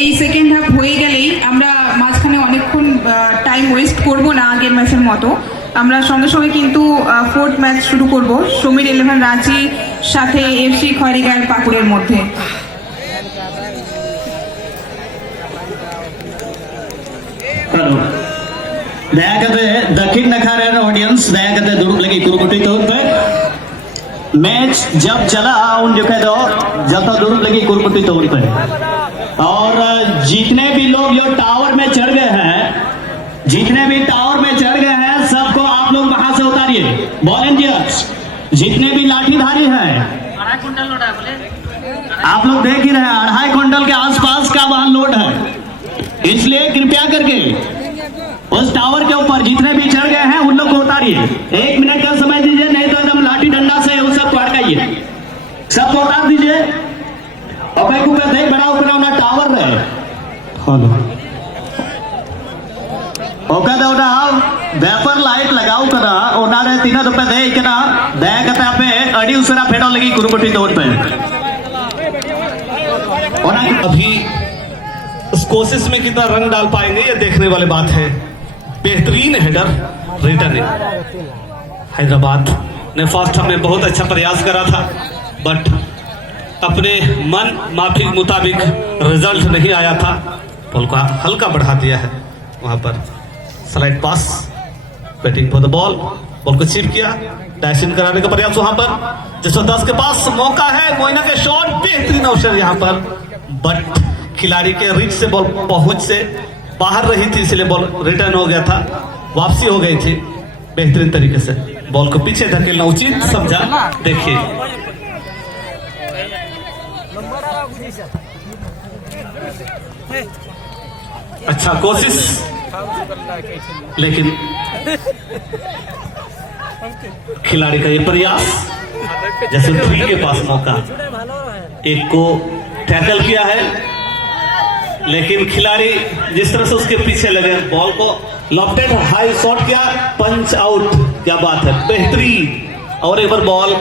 এই second half হয়ে গেলেই আমরা মাঝখানে অনেকক্ষণ টাইম ওয়েস্ট করব না আগের ম্যাচের মতো। আমরা সঙ্গে সঙ্গে কিন্তু ফোর্থ ম্যাচ শুরু করব সমীর 11 রাঁচির সাথে এফসি খয়রিগাঁয়ের পাকুড়ের মধ্যে। दया करते दक्षिण नखारे ऑडियंस दया करते दुरुप लगी कुरुकुटी तौर पे मैच जब चला उन जो कह दो जब तक दुरुप लगी कुरुकुटी तौर पे और जितने भी लोग जो टावर में चढ़ गए हैं सबको आप लोग वहां से उतारिए वॉलंटियर्स। जितने भी लाठीधारी हैं आप लोग देख ही रहे हैं 2.5 क्विंटल के आसपास का वहां लोड है, इसलिए कृपया करके उस टावर के ऊपर जितने भी चढ़ गए हैं उन लोग को उतारिए। 1 मिनट का समय दीजिए, नहीं तो एकदम लाठी डंडा से उस सबको हटकाइए, सबको उतार दीजिए। और देख बड़ा उतना टावर रहे वेपर लाइट लगाओ करा उन्होंने 3 रुपए दे कना दया करते पे अड़ी उसरा फेडो लगी कुरुकुटी तौर पे अभी उस कोशिश में कितना रंग डाल पाएंगे ये देखने वाली बात है। बेहतरीन हेडर रिटर्न हैदराबाद ने फर्स्ट हमें बहुत अच्छा प्रयास करा था, बट अपने मन माफिक मुताबिक रिजल्ट नहीं आया था। बॉल को हल्का बढ़ा दिया है, वहां पर slide past batting for the ball को चिप किया, डैशिंग कराने का प्रयास वहां पर 110 के पास मौका है, मोइना के शॉट बेहतरीन अवसर यहां पर, बट खिलाड़ी के रिच से बॉल पहुंच से बाहर रही थी, इसलिए बॉल रिटर्न हो गया था, वापसी हो गई थी। बेहतरीन तरीके से बॉल को पीछे धकेलना उचित समझा। देखिए अच्छा कोशिश, लेकिन खिलाड़ी का ये प्रयास जैसे 3 के पास मौका, एक को टैकल किया है, लेकिन खिलाड़ी जिस तरह से उसके पीछे लगे बॉल को लॉफ्टेड हाई शॉट किया, पंच आउट। क्या बात है, बेहतरीन। और एक बार बॉल